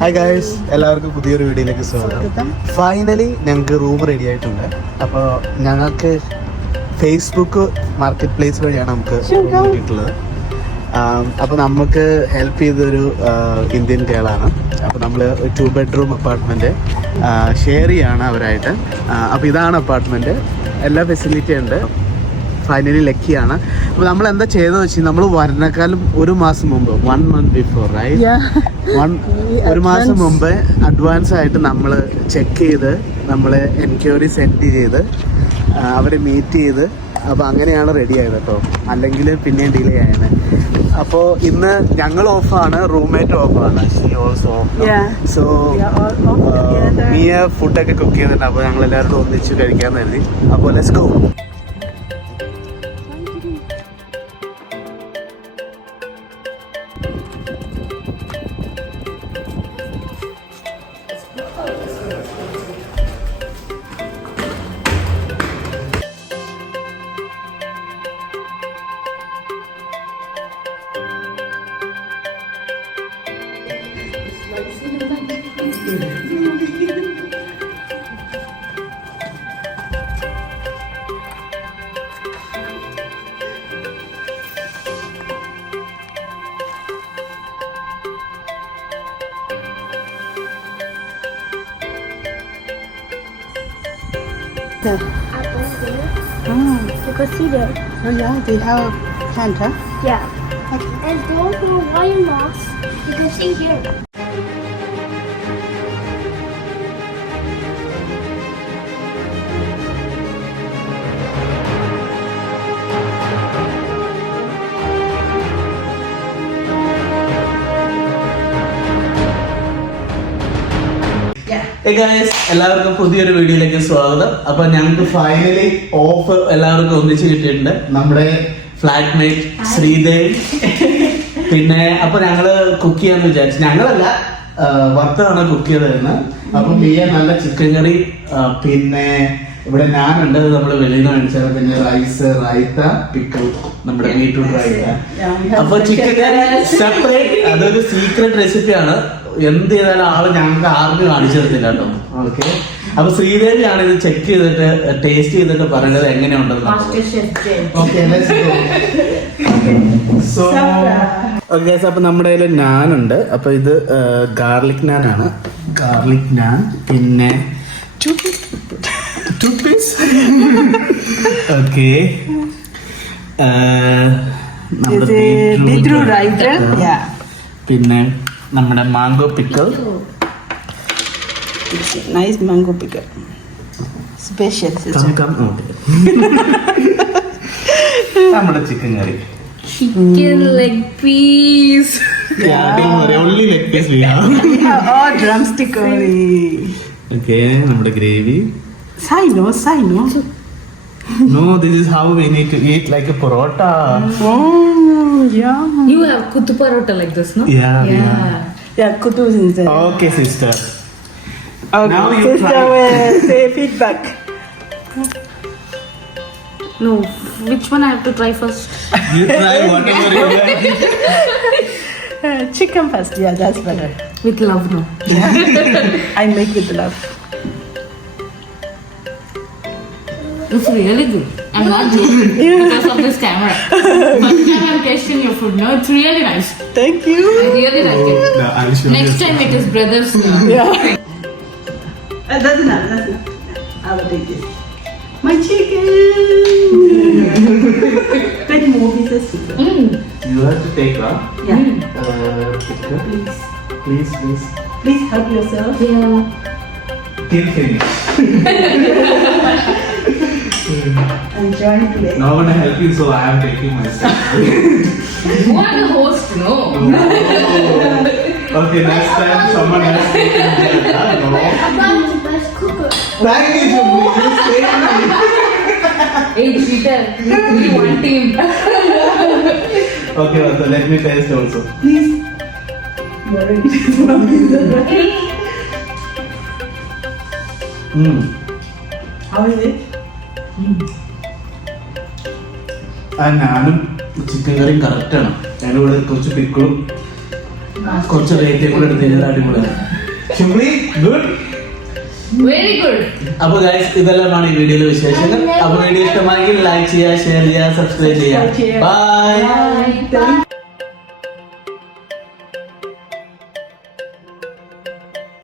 Hi guys, എല്ലാവർക്കും പുതിയൊരു വീഡിയോയിലേക്ക് സ്വാഗതം. ഫൈനലി ഞങ്ങൾക്ക് റൂം റെഡി ആയിട്ടുണ്ട്. അപ്പോൾ ഞങ്ങൾക്ക് ഫേസ്ബുക്ക് മാർക്കറ്റ് പ്ലേസ് വഴിയാണ് നമുക്ക് കിട്ടിയിട്ടുള്ളത്. അപ്പോൾ നമുക്ക് ഹെൽപ്പ് ചെയ്തൊരു ഇന്ത്യൻ ഗേളാണ്. അപ്പോൾ നമ്മൾ 2 bedroom അപ്പാർട്ട്മെൻറ്റ് ഷെയർ ചെയ്യാണ് അവരായിട്ട്. അപ്പോൾ ഇതാണ് അപ്പാർട്ട്മെൻറ്റ്, എല്ലാ ഫെസിലിറ്റി ഉണ്ട്. ഫൈനലി ലക്കിയാണ്. അപ്പോൾ നമ്മൾ എന്താ ചെയ്തതെന്ന് വെച്ചാൽ നമ്മൾ വരുന്നേക്കാളും ഒരു മാസം മുമ്പ് 1 month ബിഫോർ ഒരു മാസം മുമ്പ് അഡ്വാൻസ് ആയിട്ട് നമ്മൾ ചെക്ക് ചെയ്ത് നമ്മൾ എൻക്വയറി സെൻഡ് ചെയ്ത് അവരെ മീറ്റ് ചെയ്ത് അപ്പോൾ അങ്ങനെയാണ് റെഡി ആയത് കേട്ടോ. അല്ലെങ്കിൽ പിന്നെയും ഡിലേ ആയത്. അപ്പോൾ ഇന്ന് ഞങ്ങൾ ഓഫാണ്, റൂംമേറ്റ് ഓഫാണ്. സോ മിയ ഫുഡൊക്കെ കുക്ക് ചെയ്തിട്ടുണ്ട്. അപ്പോൾ ഞങ്ങൾ എല്ലാവരും ഒന്നിച്ച് കഴിക്കാമെന്ന് കരുതി. അപ്പോൾ let's go. You can see there. Oh yeah, they have a plant, huh? Yeah. Okay. And don't go wire moss. You can see here. എല്ലാവർക്കും പുതിയൊരു വീഡിയോയിലേക്ക് സ്വാഗതം. അപ്പൊ ഞങ്ങൾക്ക് ഫൈനലി ഓഫ് എല്ലാവർക്കും ഒന്നിച്ച് കിട്ടിയിട്ടുണ്ട്. നമ്മുടെ ഫ്ലാറ്റ്മേറ്റ് ശ്രീദേവ്. പിന്നെ അപ്പൊ ഞങ്ങള് കുക്ക് ചെയ്യാന്ന് വിചാരിച്ചു. ഞങ്ങളല്ല, ഭർത്താവാണ് കുക്ക് ചെയ്തതെന്ന്. അപ്പൊ മിയ നല്ല ചിക്കൻ കറി, പിന്നെ ഇവിടെ ഞാനുണ്ട്, നമ്മൾ വെളിയിൽ നിന്ന് മേടിച്ചത്. പിന്നെ റൈസ്, റൈത്ത, പിക്കിൾ, നമ്മുടെ ബീറ്റ്റൂട്ട് റൈത്ത. അപ്പൊ ചിക്കൻ കറി സെപ്പറേറ്റ്, അതൊരു സീക്രട്ട് റെസിപ്പിയാണ്. എന്ത് ചെയ്താലും ആള് ഞങ്ങൾക്ക് ആർക്കും കാണിച്ചു തരത്തില്ല കേട്ടോ. ഓക്കെ, അപ്പൊ ശ്രീദേവിയാണ് ഇത് ചെക്ക് ചെയ്തിട്ട് ടേസ്റ്റ് ചെയ്തിട്ട് പറയുന്നത് എങ്ങനെയുണ്ടെന്ന്. അപ്പൊ നമ്മുടെ കയ്യിൽ നാനുണ്ട്. അപ്പൊ ഇത് ഗാർലിക് നാനാണ്. ഗാർലിക് നാൻ, പിന്നെ ഓക്കെ, പിന്നെ നമ്മുടെ mango pickle. Nice mango pickle. Special. നമ്മുടെ ചിക്കൻ കറി. Chicken leg piece. only leg piece we have. Oh, drumstick only. Okay, നമ്മുടെ gravy. Sino. No, this is how we need to eat, like a parota. Oh, yeah. You have kutu parota like this, no? Yeah, kutu is inside. Okay, sister. Okay, Now you sister try. will say feedback. No, which one I have to try first? You try whatever you like. Chicken first. Yeah, that's better. With love, no? I make with love. It's really good. I'm not joking because of this camera. First time I'm tasting your food, no? It's really nice. Thank you. I really like it. No, I'm sure. Next time it is brothers. No? Yeah. That's enough. I will take this. My chicken. Take more pieces. You have to take one. Yeah. Pickle. Please. Please. Please help yourself. Yeah. Till finish. Enjoy today. No one help you, so I am taking myself. You are the host, no? Okay, next time someone else taking that. No. I'm the best cooker. Thank you, Jimmy. You saved me. Hey, cheater. We one team. Okay, so let me taste also. Please. You are ready. How is it? ഞാനും ചിക്കൻ കറിയും കറക്റ്റാണ്. ഞാനിവിടെ കുറച്ച് പിക്കിളും കുറച്ച് റേറ്റ് കൂടെ എടുത്ത് കഴിഞ്ഞാൽ അടിപൊളിയാണ്. ഷിംലി ഗുഡ്. Very good. അപ്പൊ ഗൈസ് ഇതെല്ലാമാണ് ഈ വീഡിയോയിലെ വിശേഷങ്ങൾ. അപ്പൊ വീഡിയോ ഇഷ്ടമായെങ്കിൽ ലൈക്ക് ചെയ്യുക, ഷെയർ ചെയ്യുക, സബ്സ്ക്രൈബ് ചെയ്യുക. ബൈ.